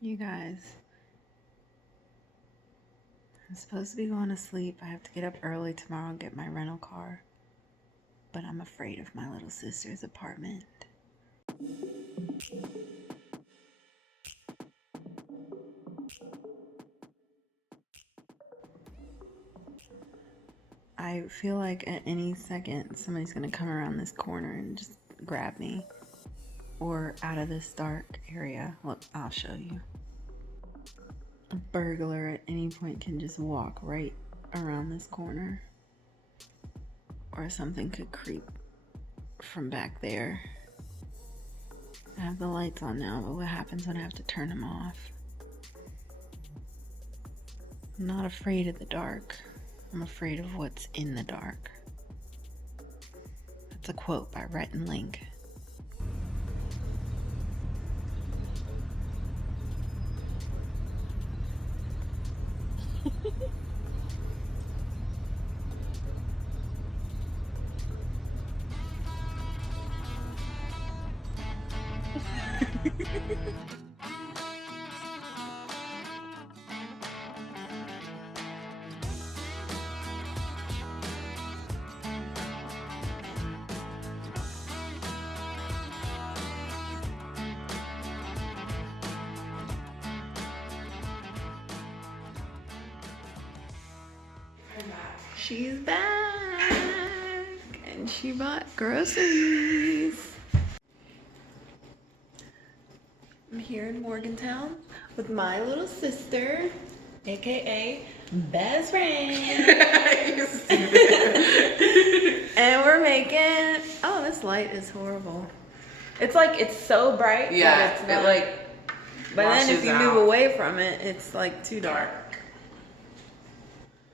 You guys, I'm supposed to be going to sleep. I have to get up early tomorrow and get my rental car. But I'm afraid of my little sister's apartment. I feel like at any second somebody's gonna come around this corner and just grab me. Or out of this dark area. Look, I'll show you. A burglar at any point can just walk right around this corner. Or something could creep from back there. I have the lights on now, but what happens when I have to turn them off? I'm not afraid of the dark. I'm afraid of what's in the dark. That's a quote by Rhett and Link. She's back, and she bought groceries. I'm here in Morgantown with my little sister, aka best friend. And we're making, oh, this light is horrible. It's like, it's so bright. Yeah, that it's not, it like but then if you out. move away from it, it's like too dark.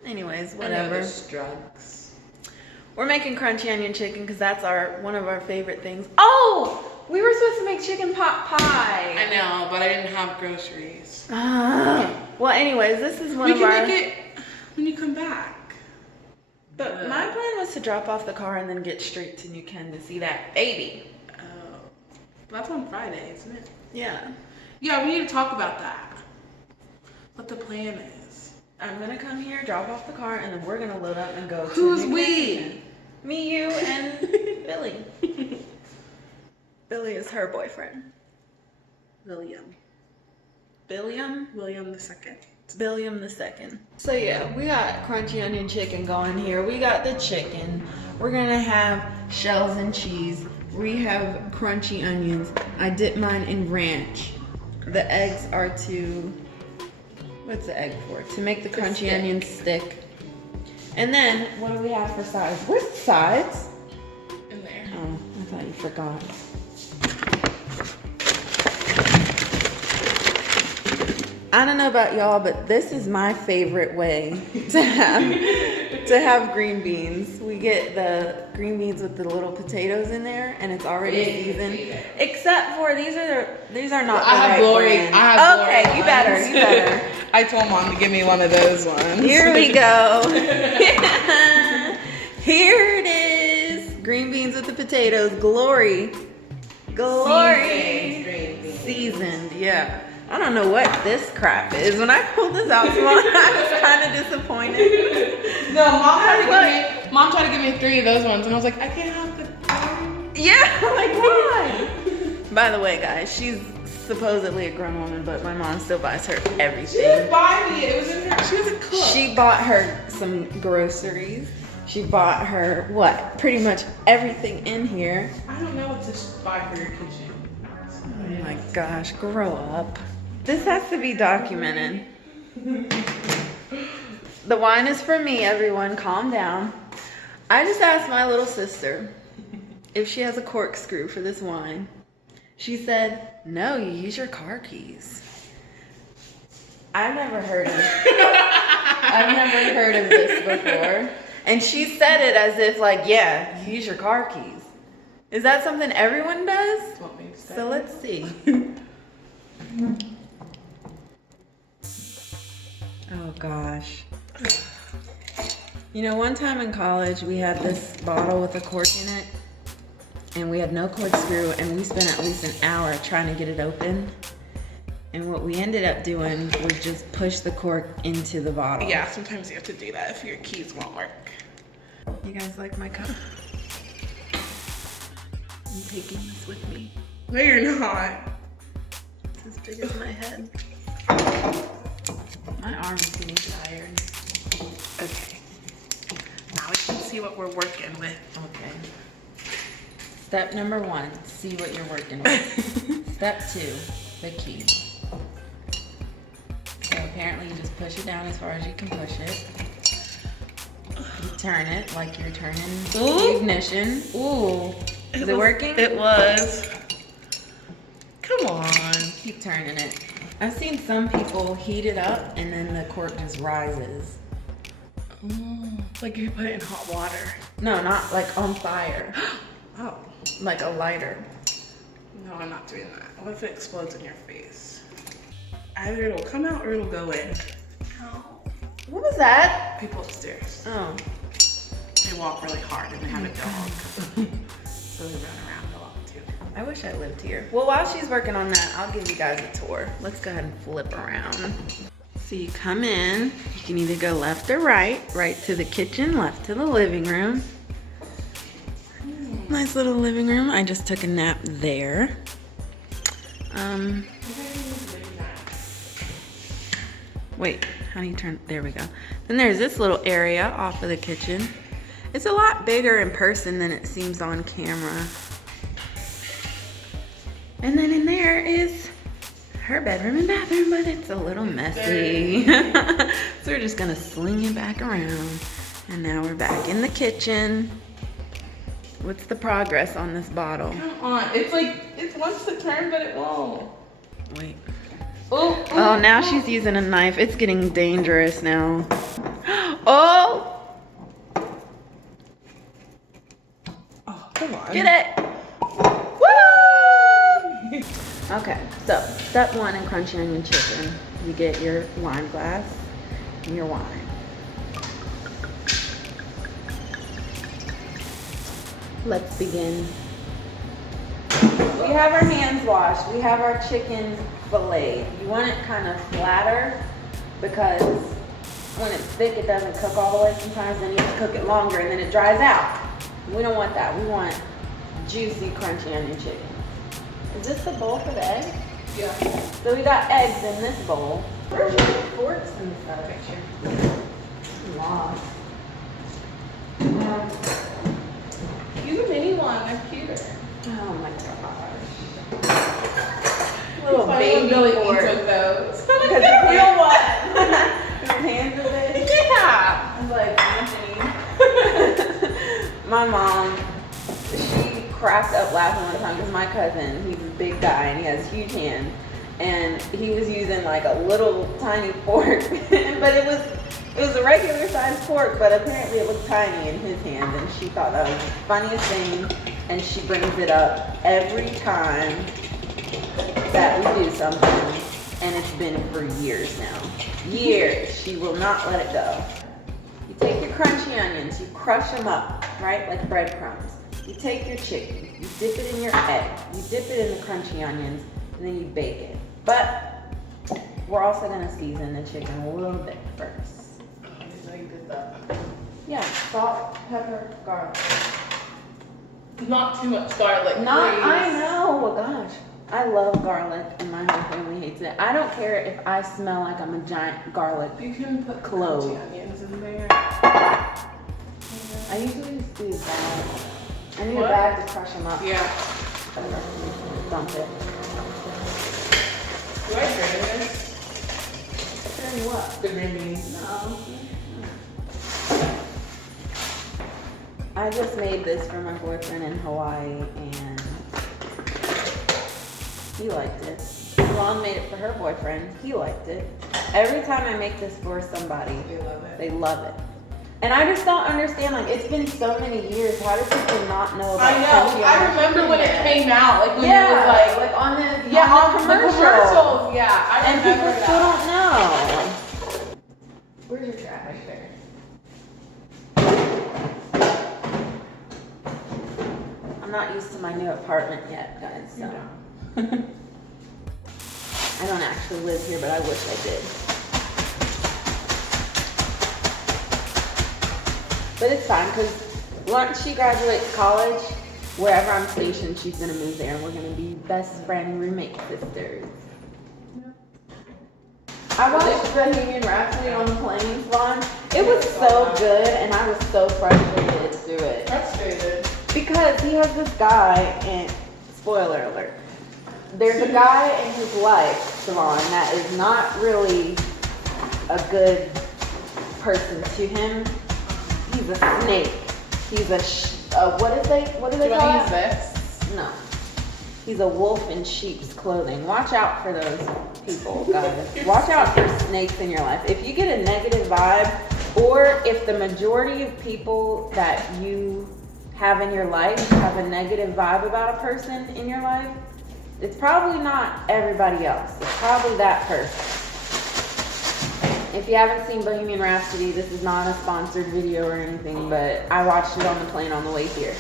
Anyways, whatever. Drugs. We're making crunchy onion chicken because that's one of our favorite things. Oh, we were supposed to make chicken pot pie. I know, but I didn't have groceries. Well, anyways, this is one we of our. can make it when you come back. But my plan was to drop off the car and then get straight to New Ken to see that baby. Oh, that's on Friday, isn't it? Yeah. Yeah, we need to talk about that. What the plan is. I'm gonna come here, drop off the car, and then we're gonna load up and go. Who's to New we? Ken. Me, you, and Billy. Billy is her boyfriend. William. Billiam? William the second. Billiam the second. So yeah, we got crunchy onion chicken going here. We got the chicken. We're gonna have shells and cheese. We have crunchy onions. I dip mine in ranch. The eggs are to, what's the egg for? To make the crunchy onions stick. And then, what do we have for sides? Where's the sides? In there. Oh, I thought you forgot. I don't know about y'all, but this is my favorite way to have green beans. We get the green beans with the little potatoes in there, and it's already seasoned. Except for these are not. I have Glory. Brand. I have okay, Glory you better. I told Mom to give me one of those ones. Here we go. Here it is. Green beans with the potatoes. Glory. Seasoned, yeah. I don't know what this crap is. When I pulled this out, I was kind of disappointed. No, Mom tried to give me 3 of those ones, and I was like, I can't have the. Yeah, like why? By the way, guys, she's supposedly a grown woman, but my mom still buys her everything. She didn't buy me it. It was in her. She was a cook. She bought her some groceries. She bought her what? Pretty much everything in here. I don't know what to buy for your kitchen. Oh my gosh, grow up. This has to be documented. The wine is for me, everyone. Calm down. I just asked my little sister if she has a corkscrew for this wine. She said, no, you use your car keys. I've never heard of this before. And she said it as if like, yeah, you use your car keys. Is that something everyone does? So let's see. Oh gosh. You know, one time in college we had this bottle with a cork in it and we had no corkscrew and we spent at least an hour trying to get it open. And what we ended up doing was just push the cork into the bottle. Yeah, sometimes you have to do that if your keys won't work. You guys like my cup? I'm taking this with me. No, you're not. It's as big as my head. My arm is getting tired. Okay. Now we can see what we're working with. Okay. Step number 1, see what you're working with. Step 2, the key. So apparently you just push it down as far as you can push it. You turn it like you're turning the ignition. Ooh. Is it working? It was. Come on. Keep turning it. I've seen some people heat it up and then the cork just rises. Like you put it in hot water. No, not like on fire. Oh. Like a lighter. No, I'm not doing that. What if it explodes in your face? Either it'll come out or it'll go in. What was that? People upstairs. Oh. They walk really hard and they have a dog. So they run around a lot too. I wish I lived here. Well, while she's working on that, I'll give you guys a tour. Let's go ahead and flip around. So you come in, you can either go left or right. Right to the kitchen, left to the living room. Nice little living room. I just took a nap there. Wait, how do you turn? There we go. Then there's this little area off of the kitchen. It's a lot bigger in person than it seems on camera. And then in there is her bedroom and bathroom, but it's a little messy. So we're just gonna sling it back around. And now we're back in the kitchen. What's the progress on this bottle? Come on. It's like, it wants to turn, but it won't. Wait. Oh, Now she's using a knife. It's getting dangerous now. Oh! Oh, come on. Get it! Woo! Okay, so step 1 in crunchy onion chicken. You get your wine glass and your wine. Let's begin. We have our hands washed. We have our chicken filleted. You want it kind of flatter because when it's thick, it doesn't cook all the way sometimes. Then you have to cook it longer and then it dries out. We don't want that. We want juicy, crunchy onion chicken. Is this the bowl for the egg? Yeah. So we got eggs in this bowl. Where's your forks and stuff? Picture. I'm lost. Use a mini one. They're cuter. Oh my gosh. Little baby Billy fork. took those. Because his Real one. hands are big. Yeah. I was like, Anthony. My mom, she cracked up laughing one time because my cousin, he's a big guy and he has huge hands. And he was using like a little tiny fork. But it was a regular sized fork, but apparently it looked tiny in his hand. And she thought that was the funniest thing. And she brings it up every time that we do something. And it's been for years now. Years. She will not let it go. You take your crunchy onions, you crush them up, right? Like breadcrumbs. You take your chicken, you dip it in your egg, you dip it in the crunchy onions, and then you bake it. But we're also gonna season the chicken a little bit first. I didn't know you did that. Yeah, salt, pepper, garlic. Not too much garlic. Not, please. I know, oh gosh. I love garlic and my whole family hates it. I don't care if I smell like I'm a giant garlic. You can put Clove. crunchy onions in there. I usually just do a bag. I need a bag to crush them up. Yeah. Dump it. Do I drain this? Then what? The green beans. No. I just made this for my boyfriend in Hawaii and he liked it. Mom made it for her boyfriend. He liked it. Every time I make this for somebody, They love it. they love it. And I just don't understand, like, it's been so many years. How do people not know about I know. crunchy I onion remember when it chicken? came out. Like when Yeah, it was like on the on the commercial. commercials. Yeah, I And remember people still that. don't know. Where's your trash? Right there. I'm not used to my new apartment yet, guys, so. No. I don't actually live here, but I wish I did. But it's fine, because once she graduates college, wherever I'm stationed, she's gonna move there, and we're gonna be best friend roommate sisters. I watched Bohemian Rhapsody on the plane, Vaughn. It was so good, and I was so frustrated through it. Frustrated. Because he has this guy, and spoiler alert, there's a guy in his life, Savon, that is not really a good person to him. He's a snake. He's what do they call it? This? No. He's a wolf in sheep's clothing. Watch out for those people, guys. Watch out for snakes in your life. If you get a negative vibe, or if the majority of people that you have in your life have a negative vibe about a person in your life, it's probably not everybody else. It's probably that person. If you haven't seen Bohemian Rhapsody, this is not a sponsored video or anything, but I watched it on the plane on the way here.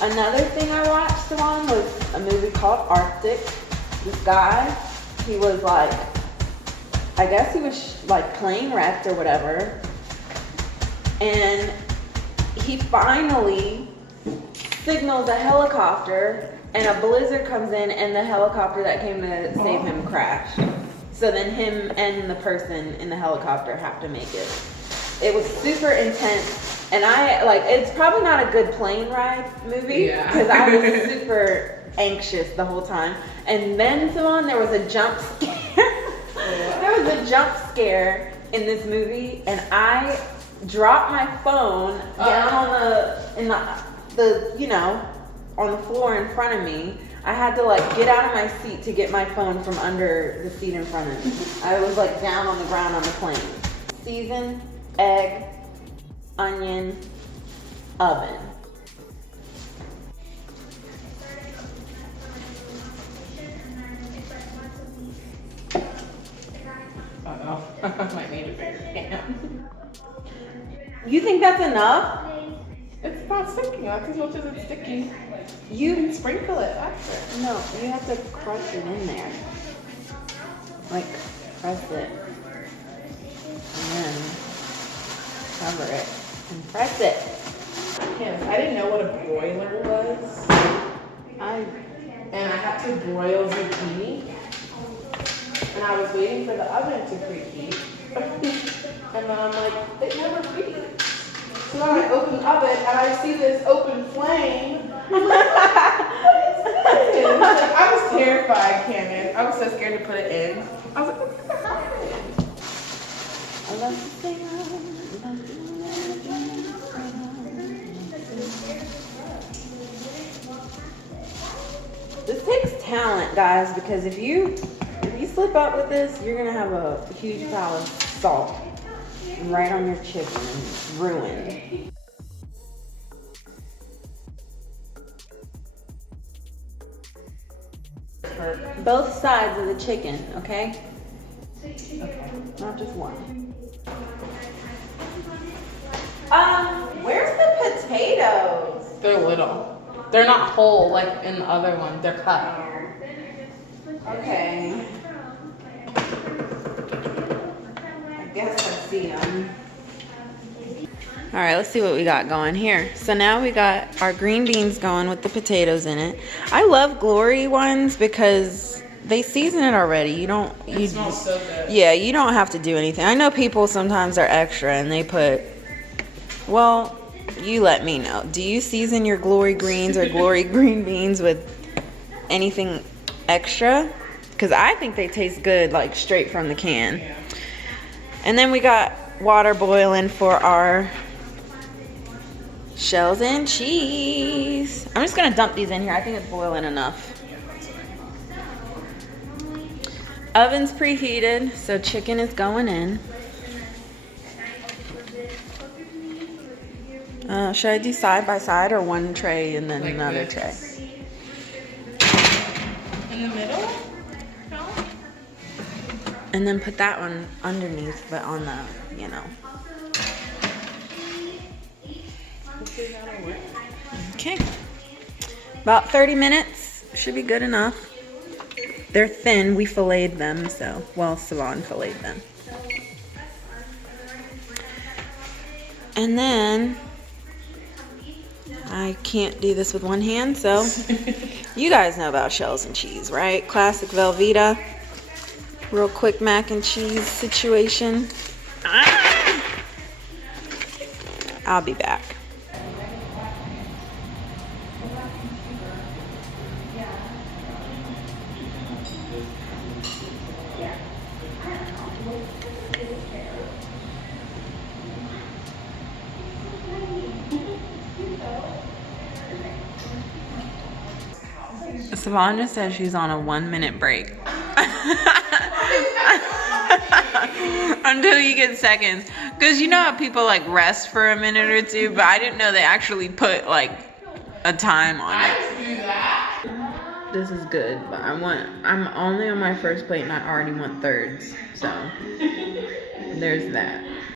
Another thing I watched, Savon, was a movie called Arctic. This guy, he was like, I guess he was like plane wrecked or whatever. And he finally signals a helicopter, and a blizzard comes in, and the helicopter that came to save him crashed. So then him and the person in the helicopter have to make it. It was super intense. And it's probably not a good plane ride movie, because I was super anxious the whole time. And then, Savon, there was a jump scare. There was a jump scare in this movie, and I dropped my phone down on on the floor in front of me. I had to get out of my seat to get my phone from under the seat in front of me. I was down on the ground on the plane. Seasoned egg, onion, oven. Uh-oh. I might need a bigger can. You think that's enough? It's not sticking up as much as it's sticky. You can sprinkle it after. No, you have to crush it in there. Press it. And then cover it and press it. Yes, I didn't know what a broiler was. And I had to broil zucchini. And I was waiting for the oven to preheat. And then I'm like, it never preheats. So then I open the oven and I see this open flame. I'm like, what is this? I was terrified, Cameron. I was so scared to put it in. I was like, what's gonna happen? I love to sing. This takes talent, guys, because if you slip up with this, you're gonna have a huge pile of salt right on your chicken and ruined. Both sides of the chicken, okay? Okay, not just one. Where's the potatoes? They're little. They're not whole like in the other one. They're cut. Okay. I guess I see them. All right, let's see what we got going here. So now we got our green beans going with the potatoes in it. I love Glory ones because they season it already. You don't. It smells so good. Yeah, you don't have to do anything. I know people sometimes are extra and they put. Well, you let me know. Do you season your Glory greens or Glory green beans with anything extra? Because I think they taste good, straight from the can. Yeah. And then we got water boiling for our shells and cheese. I'm just gonna dump these in here. I think it's boiling enough. Oven's preheated, so chicken is going in. Should I do side by side or one tray and then another tray? In the middle? No? And then put that one underneath, but on the, Okay. About 30 minutes. Should be good enough. They're thin. We filleted them, so, well, Savon filleted them. And then, I can't do this with one hand, so you guys know about shells and cheese, right? Classic Velveeta. Real quick mac and cheese situation. I'll be back. Savannah says she's on a 1-minute break. Until you get seconds. Because you know how people like rest for a minute or two, but I didn't know they actually put like a time on it. This is good, but I'm only on my first plate and I already want thirds. So there's that.